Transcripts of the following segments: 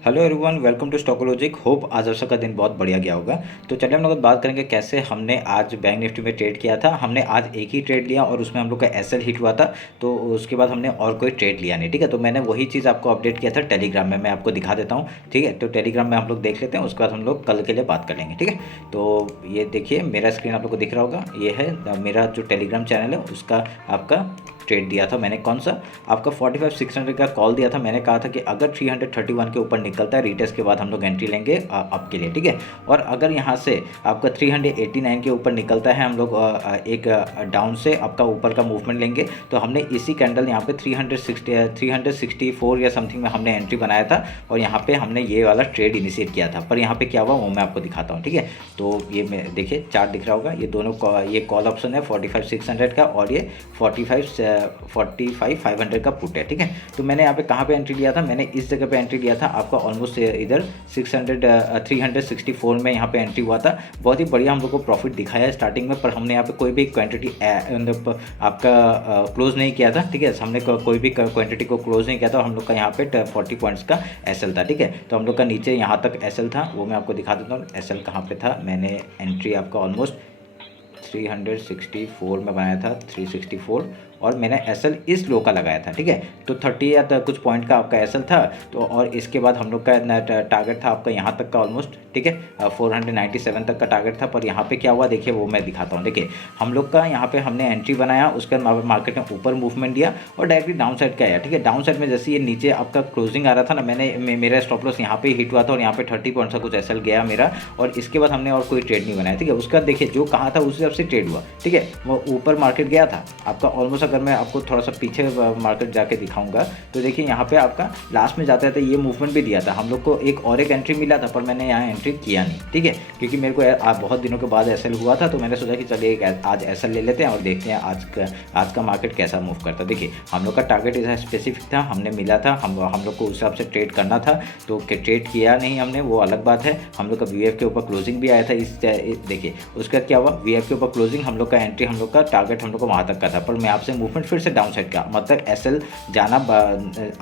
Hello everyone, welcome to Stockologic. Hope आज आप सबका दिन बहुत बढ़िया गया होगा। तो चलिए हम लोग बात करेंगे कैसे हमने आज बैंक निफ्टी में ट्रेड किया था। हमने आज एक ही ट्रेड लिया और उसमें हम लोग का एसएल हिट हुआ था। तो उसके बाद हमने और कोई ट्रेड लिया नहीं। ठीक है, तो मैंने वही चीज़ आपको अपडेट किया था टेलीग्राम में, मैं आपको दिखा देता हूँ। ठीक है, तो टेलीग्राम में हम लोग देख लेते हैं, उसके बाद हम लोग कल के लिए बात कर लेंगे। ठीक है, तो ये देखिए मेरा स्क्रीन आप लोग को दिख रहा होगा, ये है मेरा जो टेलीग्राम चैनल है, उसका आपका ट्रेड दिया था मैंने। कौन सा? आपका 45,600 का कॉल दिया था। मैंने कहा था कि अगर 331 के ऊपर निकलता है रीटेस्ट के बाद हम लोग एंट्री लेंगे अप के लिए। ठीक है, और अगर यहाँ से आपका 389 के ऊपर निकलता है, हम लोग एक डाउन से आपका ऊपर का मूवमेंट लेंगे। तो हमने इसी कैंडल यहाँ पे 364 या समथिंग में हमने एंट्री बनाया था और यहाँ पे हमने ये वाला ट्रेड इनिशिएट किया था। पर यहाँ पे क्या हुआ वो मैं आपको दिखाता हूँ। ठीक है, तो ये देखिए चार्ट दिख रहा होगा, ये दोनों ये कॉल ऑप्शन है 45,600 का और ये 45,500 का पुट है। ठीक है, तो मैंने यहाँ पे कहाँ पे एंट्री लिया था? मैंने इस जगह पे एंट्री लिया था आपका ऑलमोस्ट इधर 364 में यहाँ पे एंट्री हुआ था। बहुत ही बढ़िया हम लोग को प्रॉफिट दिखाया है स्टार्टिंग में, पर हमने यहाँ पे कोई भी क्वांटिटी आपका क्लोज नहीं किया था। ठीक है, हमने कोई भी क्वांटिटी को क्लोज नहीं किया था। हम लोग का यहाँ पे 40 पॉइंट्स का एसएल था। ठीक है, तो हम लोग का नीचे यहाँ तक एसएल था, वो मैं आपको दिखा देता हूँ। एसएल कहाँ पे था? मैंने एंट्री आपका ऑलमोस्ट 364 में बनाया था, 364, और मैंने एसएल इस लो का लगाया था। ठीक है, तो 30 या कुछ पॉइंट का आपका एसएल था। तो और इसके बाद हम लोग का टारगेट था आपका यहाँ तक का ऑलमोस्ट। ठीक है, 497 तक का टारगेट था। पर यहाँ पे क्या हुआ देखिए, वो मैं दिखाता हूँ। देखिए हम लोग का यहाँ पे हमने एंट्री बनाया, उसके बाद मार्केट में ऊपर मूवमेंट दिया और डायरेक्टली डाउन साइड का आया। ठीक है, डाउन साइड में जैसे ये नीचे आपका क्लोजिंग आ रहा था ना, मेरा स्टॉप लॉस यहाँ पे हिट हुआ था और यहाँ पे 30 पॉइंट का कुछ एसएल गया मेरा, और इसके बाद हमने और कोई ट्रेड नहीं बनाया। ठीक है, उसके बाद देखिए जो कहा था उस हिसाब से ट्रेड हुआ। ठीक है, वो ऊपर मार्केट गया था आपका ऑलमोस्ट। अगर मैं आपको थोड़ा सा पीछे मार्केट जाके दिखाऊंगा तो देखिए यहाँ पे आपका लास्ट में जाते जाते ये मूवमेंट भी दिया था हम लोग को, एक एंट्री मिला था, पर मैंने यहाँ एंट्री किया नहीं। ठीक है, क्योंकि मेरे को बहुत दिनों के बाद एसएल हुआ था, तो मैंने सोचा कि चलिए आज एसएल ले लेते हैं और देखते हैं आज का मार्केट कैसा मूव करता है। देखिए हम लोग का टारगेट ऐसा स्पेसिफिक था, हमने मिला था, हम लोग को उस हिसाब से ट्रेड करना था। तो ट्रेड किया नहीं हमने, वो अलग बात है। हम लोग का वीएफ के ऊपर क्लोजिंग भी आया था देखिए उसके बाद क्या हुआ, वीएफ के ऊपर क्लोजिंग, हम लोग का एंट्री, हम लोग का टारगेट हम लोग को वहाँ तक का था। पर मैं आपसे मूवमेंट फिर से डाउन साइड का, मतलब एसएल जाना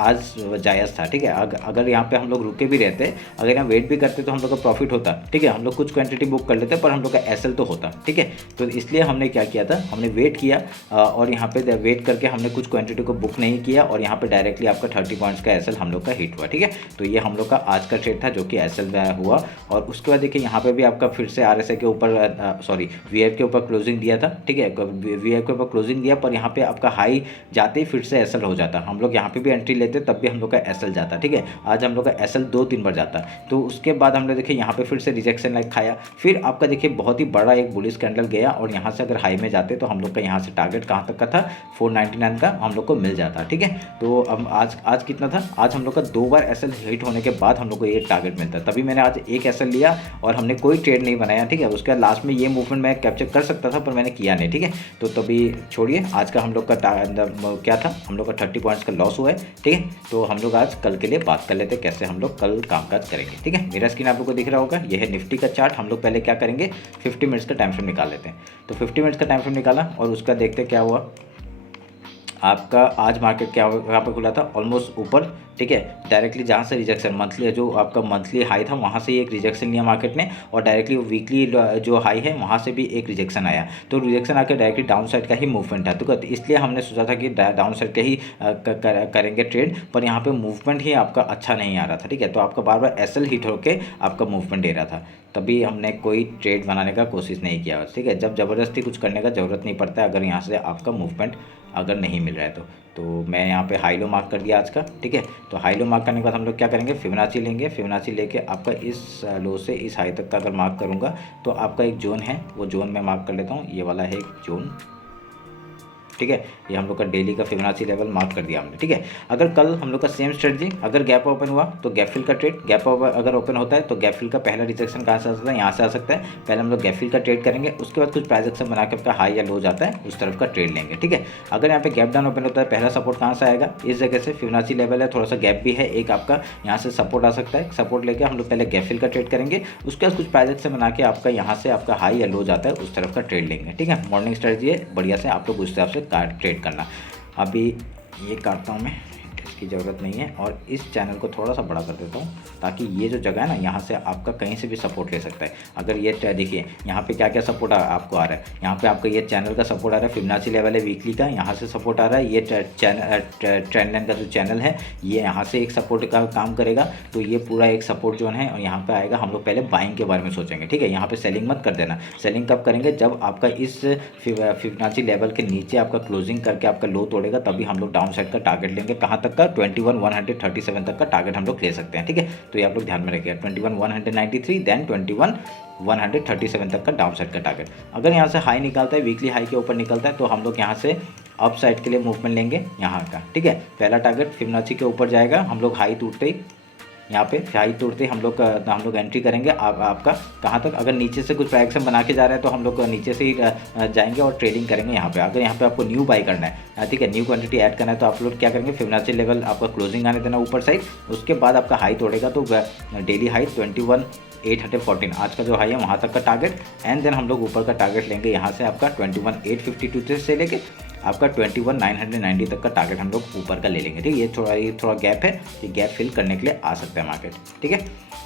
आज जायज़ था। ठीक है, अगर यहाँ पे हम लोग रुके भी रहते, अगर यहाँ वेट भी करते तो हम लोग का प्रॉफिट होता। ठीक है, हम लोग कुछ क्वांटिटी बुक कर लेते, पर हम लोग का एसएल तो होता। ठीक है, तो इसलिए हमने क्या किया था, हमने वेट किया और यहाँ पे वेट करके हमने कुछ क्वांटिटी को बुक नहीं किया और यहाँ पे डायरेक्टली आपका 30 पॉइंट्स का एसएल हम लोग का हिट हुआ। ठीक है, तो ये हम लोग का आज का ट्रेड था जो कि एसएल हुआ। और उसके बाद देखिए यहाँ पे भी आपका फिर से आरएसआई के ऊपर सॉरी वीएफ के ऊपर क्लोजिंग दिया था। ठीक है, वीएफ के ऊपर क्लोजिंग दिया, पर यहाँ पे आपका हाई जाते ही फिर से एसएल हो जाता। हम लोग यहाँ पे भी एंट्री लेते तब भी हम लोग का एसएल जाता। ठीक है, आज हम लोग का एसएल 2-3 बार जाता। तो उसके बाद हमने देखिए यहाँ पे फिर से रिजेक्शन लाइक खाया, फिर आपका देखिए बहुत ही बड़ा एक बुलिश कैंडल गया और यहाँ से अगर हाई में जाते तो हम लोग का यहाँ से टारगेट कहाँ तक का था, 499 का हम लोग को मिल जाता। ठीक है, तो अब आज कितना था, आज हम लोग का 2 बार एसएल हिट होने के बाद हम लोग को ये टारगेट मिलता, तभी मैंने आज एक एसएल लिया और हमने कोई ट्रेड नहीं बनाया। ठीक है, उसके लास्ट में ये मूवमेंट मैं कैप्चर कर सकता था पर मैंने किया नहीं। ठीक है, तो तभी छोड़िए, आज का हम लोग का क्या था, हम लोग का 30 पॉइंट्स का लॉस हुआ है। ठीक है, तो हम लोग आज कल के लिए बात कर लेते हैं कैसे हम लोग कल कामकाज करेंगे। ठीक है, मेरा स्क्रीन आप लोग को दिख रहा होगा, यह है निफ्टी का चार्ट। हम लोग पहले क्या करेंगे, 50 मिनट्स का टाइम फ्रेम निकाल लेते हैं। तो 50 मिनट्स का टाइम फ्रेम निकाला और उसका देखते क्या हुआ। आपका आज मार्केट क्या यहाँ पर खुला था, ऑलमोस्ट ऊपर। ठीक है, डायरेक्टली जहाँ से रिजेक्शन मंथली जो आपका मंथली हाई था वहाँ से एक रिजेक्शन लिया मार्केट ने, और डायरेक्टली वीकली जो हाई है वहाँ से भी एक रिजेक्शन आया। तो रिजेक्शन आकर डायरेक्टली डाउन साइड का ही मूवमेंट था। तो इसलिए हमने सोचा था कि डाउन साइड का ही करेंगे ट्रेड, पर यहाँ पे मूवमेंट ही आपका अच्छा नहीं आ रहा था। ठीक है, तो आपका बार बार एसएल हिट होकर आपका मूवमेंट दे रहा था, तभी हमने कोई ट्रेड बनाने का कोशिश नहीं किया। ठीक है, जब ज़बरदस्ती कुछ करने का ज़रूरत नहीं पड़ता है, अगर यहाँ से आपका मूवमेंट अगर नहीं मिल रहा है तो मैं यहाँ पे हाई लो मार्क कर दिया आज का। ठीक है, तो हाई लो मार्क करने के बाद हम लोग क्या करेंगे, फिबोनाची लेंगे। फिबोनाची लेके आपका इस लो से इस हाई तक का अगर मार्क करूँगा तो आपका एक जोन है, वो जोन मैं मार्क कर लेता हूँ। ये वाला है एक जोन। ठीक है, ये हम लोग का डेली का फिबोनाची लेवल मार्क कर दिया हमने। ठीक है, अगर कल हम लोग का सेम स्ट्रेटजी, अगर गैप ओपन हुआ तो गैप फिल का ट्रेड, गैप अगर ओपन होता है तो गैप फिल का पहला रिजेक्शन कहाँ से आ सकता है, यहाँ से आ सकता है। पहले हम लोग गैप फिल का ट्रेड करेंगे, उसके बाद कुछ प्राइस एक्शन बना के आपका हाई या लो जाता है उस तरफ का ट्रेड लेंगे। ठीक है, अगर यहाँ पे गैप डाउन ओपन होता है, पहला सपोर्ट कहाँ से आएगा, इस जगह से फिबोनाची लेवल है, थोड़ा सा गैप भी है एक आपका, यहाँ से सपोर्ट आ सकता है। सपोर्ट लेके हम लोग पहले गैप फिल का ट्रेड करेंगे, उसके बाद कुछ प्राइस एक्शन बना के आपका यहाँ से आपका हाई या लो जाता है उस तरफ का ट्रेड लेंगे। ठीक है, मॉर्निंग स्ट्रेटजी है, बढ़िया से आप लोग उस हिसाब से ट्रेड करना। अभी ये काटता हूँ मैं, इसकी ज़रूरत नहीं है। और इस चैनल को थोड़ा सा बड़ा कर देता हूँ ताकि ये जो जगह है ना, यहाँ से आपका कहीं से भी सपोर्ट ले सकता है। अगर ये देखिए यहाँ पे क्या क्या सपोर्ट आपको आ रहा है, यहाँ पे आपका ये चैनल का सपोर्ट आ रहा है, फिबोनाची लेवल है वीकली का, यहाँ से सपोर्ट आ रहा है। ये ट्रेंड लाइन का जो चैनल है ये यहाँ से एक सपोर्ट का काम करेगा, तो ये पूरा एक सपोर्ट जोन है। और यहाँ पे आएगा, हम लोग पहले बाइंग के बारे में सोचेंगे, ठीक है। यहाँ पे सेलिंग मत कर देना। सेलिंग कब करेंगे, जब आपका इस फिबोनाची लेवल के नीचे आपका क्लोजिंग करके आपका लो तोड़ेगा, तभी हम लोग डाउन साइड का टारगेट लेंगे। कहाँ तक का, 21,137 तक का टारगेट हम लोग ले सकते हैं, ठीक है। तो ये आप लोग ध्यान में रखिएगा, 21,193 देन 21,137 तक का डाउन साइड का टारगेट। अगर यहाँ से हाई निकलता है, वीकली हाई के ऊपर निकलता है, तो हम लोग यहाँ से अप साइड के लिए मूवमेंट लेंगे यहाँ का, ठीक है। पहला टारगेट फिबोनाची के ऊपर जाएगा, हम लोग हाई टूटते ही, यहाँ पे हाई तोड़ते हम लोग एंट्री करेंगे। आपका कहाँ तक, अगर नीचे से कुछ प्राइस बना के जा रहे हैं तो हम लोग नीचे से ही जाएंगे और ट्रेडिंग करेंगे यहाँ पे। अगर यहाँ पे आपको न्यू बाई करना है, ठीक है, न्यू क्वांटिटी ऐड करना है, तो आप लोग क्या करेंगे, फिबोनाची लेवल आपका क्लोजिंग आने देना ऊपर साइड, उसके बाद आपका हाई तोड़ेगा तो डेली हाई 21,814 आज का जो हाई है वहाँ तक का टारगेट। एंड देन हम लोग ऊपर का टारगेट लेंगे यहाँ से आपका 21,852 से लेके आपका 21,990 तक का टारगेट हम लोग ऊपर का ले लेंगे, ठीक है। ये थोड़ा गैप है, ये गैप फिल करने के लिए आ सकता है मार्केट, ठीक है।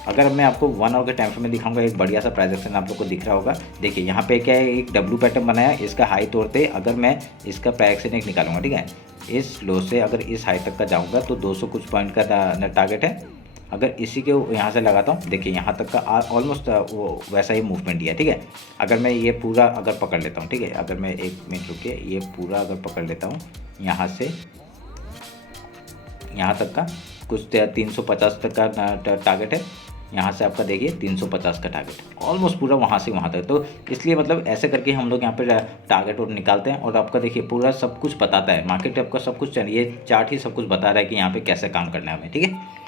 अगर मैं आपको 1 आवर के टाइम फ्रेम में दिखाऊंगा, एक बढ़िया सा प्राइस एक्शन आप लोग को दिख रहा होगा। देखिए यहाँ पे क्या है, एक डब्ल्यू पैटर्न बनाया, इसका हाई तोड़ते अगर मैं इसका प्राइस एक्शन एक निकालूंगा, ठीक है, इस लो से अगर इस हाई तक का जाऊँगा तो 200 कुछ पॉइंट का टारगेट है। अगर इसी के यहाँ से लगाता हूँ, देखिए यहाँ तक का ऑलमोस्ट वो वैसा ही मूवमेंट दिया है, ठीक है। अगर मैं ये पूरा अगर पकड़ लेता हूँ, ठीक है, अगर मैं 1 मिनट रुकिए, ये पूरा अगर पकड़ लेता हूँ यहाँ से यहाँ तक का कुछ 350 तक का टारगेट है। यहाँ से आपका देखिए 350 का टारगेट, ऑलमोस्ट पूरा वहाँ से वहाँ तक। तो इसलिए मतलब ऐसे करके हम लोग यहाँ पे टारगेट और निकालते हैं। और आपका देखिए पूरा सब कुछ बताता है, मार्केट आपका सब कुछ, ये चार्ट ही सब कुछ बता रहा है कि यहाँ पे कैसे काम करना है हमें, ठीक है।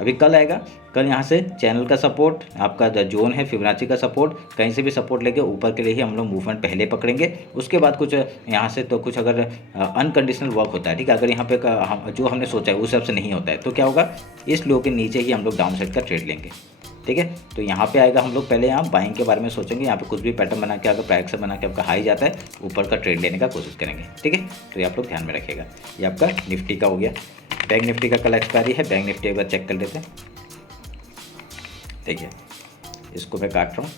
अभी कल आएगा, कल यहाँ से चैनल का सपोर्ट, आपका जोन है फिबोनाची का सपोर्ट, कहीं से भी सपोर्ट लेके ऊपर के लिए ही हम लोग मूवमेंट पहले पकड़ेंगे। उसके बाद कुछ यहाँ से तो कुछ अगर अनकंडीशनल वर्क होता है, ठीक है, अगर यहाँ पे जो हमने सोचा है उस हिसाब से नहीं होता है, तो क्या होगा, इस लो के नीचे ही हम लोग डाउन साइड का ट्रेड लेंगे, ठीक है। तो यहाँ पे आएगा, हम लोग पहले यहाँ बाइंग के बारे में सोचेंगे। यहाँ पे कुछ भी पैटर्न बना के, अगर प्राइस से बना के आपका हाई जाता है, ऊपर का ट्रेड लेने का कोशिश करेंगे, ठीक है। तो ये आप लोग ध्यान में रखिएगा। ये आपका निफ्टी का हो गया। बैंक निफ्टी का कल एक्सपायरी है, बैंक निफ्टी एक बार चेक कर लेते हैं। देखिए इसको मैं काट रहा हूँ,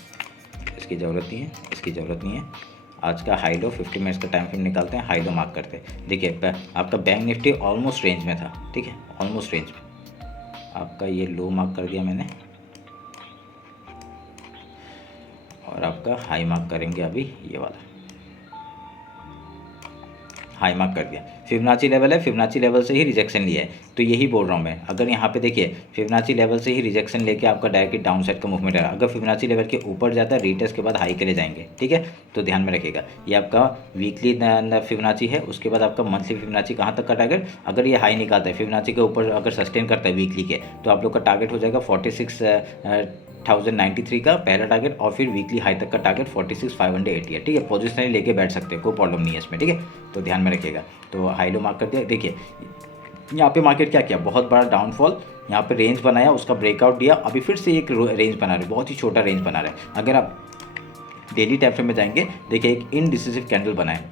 इसकी ज़रूरत नहीं है, इसकी ज़रूरत नहीं है। आज का हाई लो 50 मिनट्स का टाइम फ्रेम निकालते हैं, हाई लो मार्क करते हैं। देखिए आपका बैंक निफ्टी ऑलमोस्ट रेंज में था, ठीक है, ऑलमोस्ट रेंज में। आपका ये लो मार्क कर दिया मैंने, और आपका हाई मार्क करेंगे अभी ये वाला, हाई मार्क कर दिया। फिबोनाची लेवल है, फिबोनाची लेवल से ही रिजेक्शन लिया है, तो यही बोल रहा हूँ मैं। अगर यहाँ पे देखिए फिबोनाची लेवल से ही रिजेक्शन लेके आपका डायरेक्ट डाउन साइड का मूवमेंट है। अगर फिबोनाची लेवल के ऊपर जाता है, रीटेस्ट के बाद हाई के लिए जाएंगे, ठीक है। तो ध्यान में रखिएगा, ये आपका वीकली फिबोनाची है, उसके बाद आपका मंथली फिबोनाची कहाँ तक का टारगेट, अगर ये हाई निकालता है फिबोनाची के ऊपर, अगर सस्टेन करता है वीकली के, तो आप लोग का टारगेट हो जाएगा 46,093 का पहला टारगेट, और फिर वीकली हाई तक का टारगेट 46,580 है, ठीक है। पोजिशनली लेके बैठ सकते हैं, कोई प्रॉब्लम नहीं है इसमें, ठीक है। तो ध्यान में रखिएगा। तो हाई लो मार्क कर दिया। देखिए यहाँ पे मार्केट क्या किया, बहुत बड़ा डाउनफॉल, यहाँ पे रेंज बनाया, उसका ब्रेकआउट दिया, अभी फिर से एक रेंज बना रहे, बहुत ही छोटा रेंज बना रहा है। अगर आप डेली टाइम फ्रेम में जाएंगे, देखिए एक इनडिसिसिव कैंडल बनाए,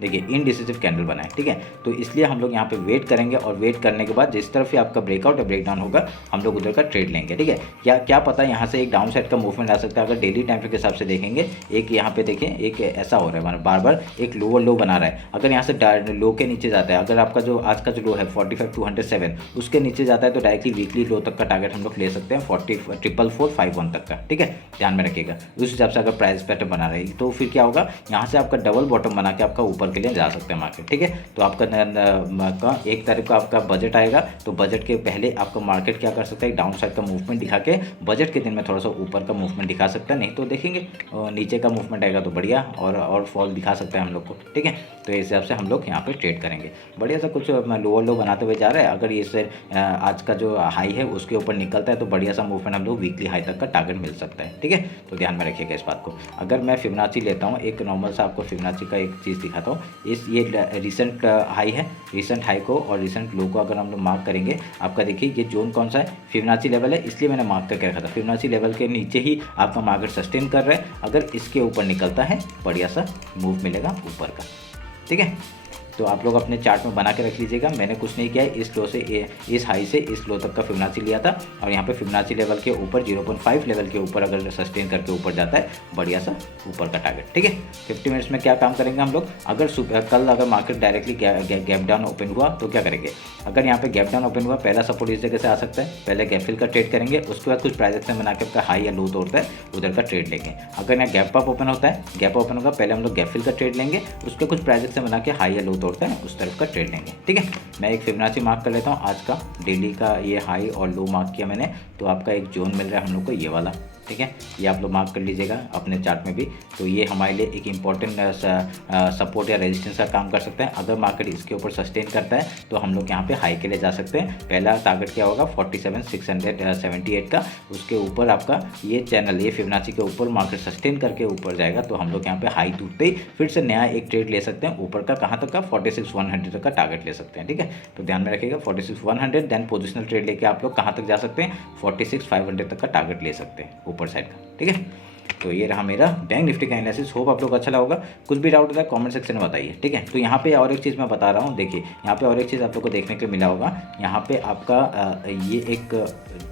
देखिए इनडिसिसिव कैंडल बनाए, ठीक है। तो इसलिए हम लोग यहाँ पे वेट करेंगे, और वेट करने के बाद जिस तरफ ही आपका ब्रेकआउट या ब्रेकडाउन होगा, हम लोग उधर का ट्रेड लेंगे, ठीक है। क्या पता यहाँ से एक डाउन साइड का मूवमेंट आ सकता है। अगर डेली टाइम फ्रेम के हिसाब से देखेंगे, एक यहाँ पे देखें, एक ऐसा हो रहा है, बार बार एक लोअर लो बना रहा है। अगर यहाँ से लो के नीचे जाता है, अगर आपका जो आज का जो लो है 45,207 उसके नीचे जाता है, तो डायरेक्टली वीकली लो तक का टारगेट हम लोग ले सकते हैं 44,451 तक का, ठीक है। ध्यान में रखिएगा। उस हिसाब से अगर प्राइस पैटर्न बना रही, तो फिर क्या होगा, यहाँ से आपका डबल बॉटम बना के आपका ऊपर के लिए जा सकते हैं मार्केट, ठीक है। तो आपका 1 तारीख को आपका बजट आएगा, तो बजट के पहले आपका मार्केट क्या कर सकता है, डाउन साइड का मूवमेंट दिखा के बजट के दिन में थोड़ा सा ऊपर का मूवमेंट दिखा सकता है। नहीं तो देखेंगे नीचे का मूवमेंट आएगा तो बढ़िया, और फॉल दिखा सकता है हम लोग को, ठीक है। तो इस हिसाब से हम लोग यहाँ पे ट्रेड करेंगे। बढ़िया सा कुछ लोअर लो बनाते हुए जा रहा है। अगर ये से आज का जो हाई है उसके ऊपर निकलता है, तो बढ़िया सा मूवमेंट हम लोग वीकली हाई तक का टारगेट मिल सकता है, ठीक है। तो ध्यान में रखिएगा इस बात को। अगर मैं फिबोनाची लेता हूँ, एक नॉर्मल सा आपको फिबोनाची का एक चीज़ दिखाता हूँ। ये रिसेंट हाई है, रिसेंट हाई को और रिसेंट लो को अगर हम लोग मार्क करेंगे, आपका देखिए ये जोन कौन सा है, फिबोनाची लेवल है, इसलिए मैंने मार्क करके रखा था। फिबोनाची लेवल के नीचे ही आपका मार्केट सस्टेन कर रहा है। अगर इसके ऊपर निकलता है, बढ़िया सा मूव मिलेगा ऊपर का, ठीक है। तो आप लोग अपने चार्ट में बना के रख लीजिएगा। मैंने कुछ नहीं किया है, इस लो से इस हाई से इस लो तक का फिबोनाची लिया था और यहाँ पे फिबोनाची लेवल के ऊपर 0.5 लेवल के ऊपर अगर सस्टेन करके ऊपर जाता है, बढ़िया सा ऊपर का टारगेट। ठीक है, 50 मिनट्स में क्या काम करेंगे हम लोग, अगर कल अगर market directly gap down open हुआ तो क्या करेंगे, अगर यहाँ पे गैप डाउन ओपन हुआ, पहला सपोर्ट इस जगह से आ सकता है, पहले गैप फिल का ट्रेड करेंगे, उसके बाद कुछ प्राइस एक्शन बना के आपका हाई या लो तोड़ता है उधर का ट्रेड लेंगे। अगर यहाँ गैप अप ओपन होता है, गैप ओपन होगा, पहले हम लोग गैप फिल का ट्रेड लेंगे, उसके कुछ प्राइस एक्शन बना के हाई या लो तोड़ता है उस तरफ का ट्रेड लेंगे। ठीक है, मैं एक फिबोनाची मार्क कर लेता हूँ आज का, डेली का ये हाई और लो मार्क किया मैंने, तो आपका एक जोन मिल रहा है हम लोग को ये वाला। ठीक है, ये आप लोग मार्क कर लीजिएगा अपने चार्ट में भी। तो ये हमारे लिए एक इम्पॉर्टेंट सपोर्ट या रेजिस्टेंस का काम कर सकता है। अगर मार्केट इसके ऊपर सस्टेन करता है तो हम लोग यहाँ पे हाई के लिए जा सकते हैं। पहला टारगेट क्या होगा 47,678 का, उसके ऊपर आपका ये चैनल, ये फिबोनाची के ऊपर मार्केट सस्टेन करके ऊपर जाएगा तो हम लोग यहाँ पे हाई टूटते ही फिर से नया एक ट्रेड ले सकते हैं ऊपर का, कहाँ तक का 46,100 तक का टारगेट ले सकते हैं। ठीक है, तो ध्यान में रखिएगा 46,100, देन पोजिशनल ट्रेड लेके आप लोग कहाँ तक जा सकते हैं 46,500 तक का टारगेट ले सकते हैं ऊपर साइड का। ठीक है, तो ये रहा मेरा बैंक निफ्टी का एनालिसिस। होप आप लोग को अच्छा लगा। कुछ भी डाउट होता है कमेंट सेक्शन में बताइए। ठीक है, तो यहाँ पे और एक चीज़ मैं बता रहा हूँ, देखिए यहाँ पे और एक चीज़ आप लोग को देखने के लिए मिला होगा। यहाँ पे आपका ये एक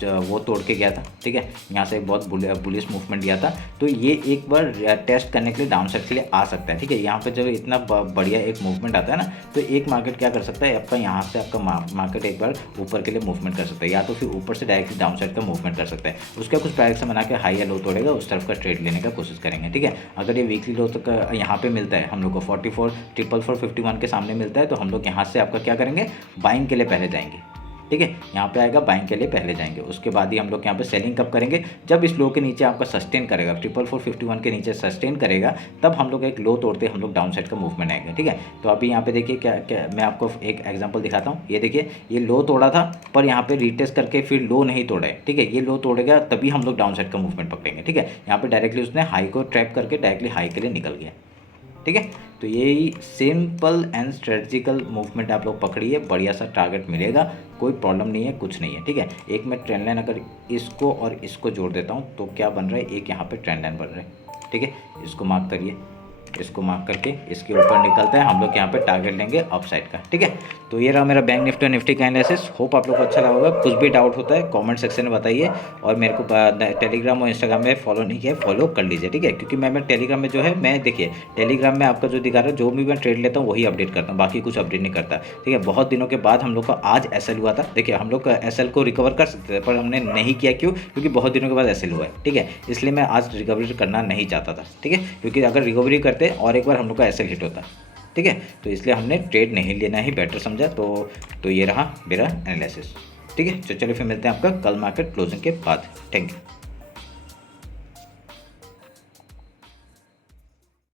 वो तोड़ के गया था। ठीक है, यहाँ से एक बहुत बुलिश मूवमेंट दिया था, तो ये एक बार टेस्ट करने के लिए डाउन साइड के लिए आ सकता है। ठीक है, यहाँ पे जब इतना बढ़िया एक मूवमेंट आता है ना, तो एक मार्केट क्या कर सकता है आपका, यहाँ से आपका मार्केट एक बार ऊपर के लिए मूवमेंट कर सकता है, या तो फिर ऊपर से डायरेक्टली डाउन साइड का मूवमेंट कर सकता है। उसका कुछ प्राइस बना के हाई या लो तोड़ेगा, उस तरफ का ट्रेड लेने का कोशिश करेंगे। ठीक है, अगर ये वीकली लो तक यहाँ पे मिलता है हम लोग को 44,451 के सामने मिलता है, तो हम लोग यहाँ से आपका क्या करेंगे, बाइंग के लिए पहले जाएंगे। ठीक है, यहाँ पे आएगा बाइंग के लिए पहले जाएंगे, उसके बाद ही हम लोग यहाँ पे सेलिंग कब करेंगे, जब इस लो के नीचे आपका सस्टेन करेगा 44,451 के नीचे सस्टेन करेगा, तब हम लोग एक लो तोड़ते हम लोग डाउन साइड का मूवमेंट आएंगे। ठीक है, तो अभी यहाँ पे देखिए क्या मैं आपको एक एग्जांपल दिखाता हूँ। ये देखिए, ये लो तोड़ा था पर यहाँ पे रीटेस्ट करके फिर लो नहीं तोड़ा है। ठीक है, ये लो तोड़ेगा तभी हम लोग डाउन साइड का मूवमेंट पकड़ेंगे। ठीक है, यहाँ पे डायरेक्टली उसने हाई को ट्रैप करके डायरेक्टली हाई के लिए निकल गया। ठीक है, तो यही सिंपल एंड स्ट्रेटजिकल मूवमेंट आप लोग पकड़िए, बढ़िया सा टारगेट मिलेगा, कोई प्रॉब्लम नहीं है, कुछ नहीं है। ठीक है, एक मैं ट्रेंड लाइन अगर इसको और इसको जोड़ देता हूँ तो क्या बन रहा है, एक यहाँ पे ट्रेंड लाइन बन रहा है। ठीक है, इसको मार्क करिए, इसको मार्क करके इसके ऊपर निकलता है, हम लोग यहाँ पे टारगेट लेंगे अपसाइड का। ठीक है, तो ये रहा मेरा बैंक निफ्टी और निफ्टी का एनालिसिस। होप आप लोग को अच्छा लगा होगा। कुछ भी डाउट होता है कमेंट सेक्शन में बताइए, और मेरे को टेलीग्राम और इंस्टाग्राम में फॉलो नहीं किया, फॉलो कर लीजिए। ठीक है, क्योंकि मैं टेलीग्राम में जो है, मैं देखिए टेलीग्राम में आपका जो दिखा रहा है, जो भी मैं ट्रेड लेता हूँ वही अपडेट करता हूँ, बाकी कुछ अपडेट नहीं करता। ठीक है, बहुत दिनों के बाद हम लोग का आज एसएल हुआ था। देखिए, हम लोग एसएल को रिकवर कर सकते थे पर हमने नहीं किया, क्यों, क्योंकि बहुत दिनों के बाद एसएल हुआ है। ठीक है, इसलिए मैं आज रिकवरी करना नहीं चाहता था। ठीक है, क्योंकि अगर रिकवरी करते और एक बार हम लोग का एसएल हिट होता। ठीक है, तो इसलिए हमने ट्रेड नहीं लेना ही बेटर समझा। तो ये रहा मेरा एनालिसिस। ठीक है, तो चलिए फिर मिलते हैं आपका कल मार्केट क्लोजिंग के बाद। Thank you.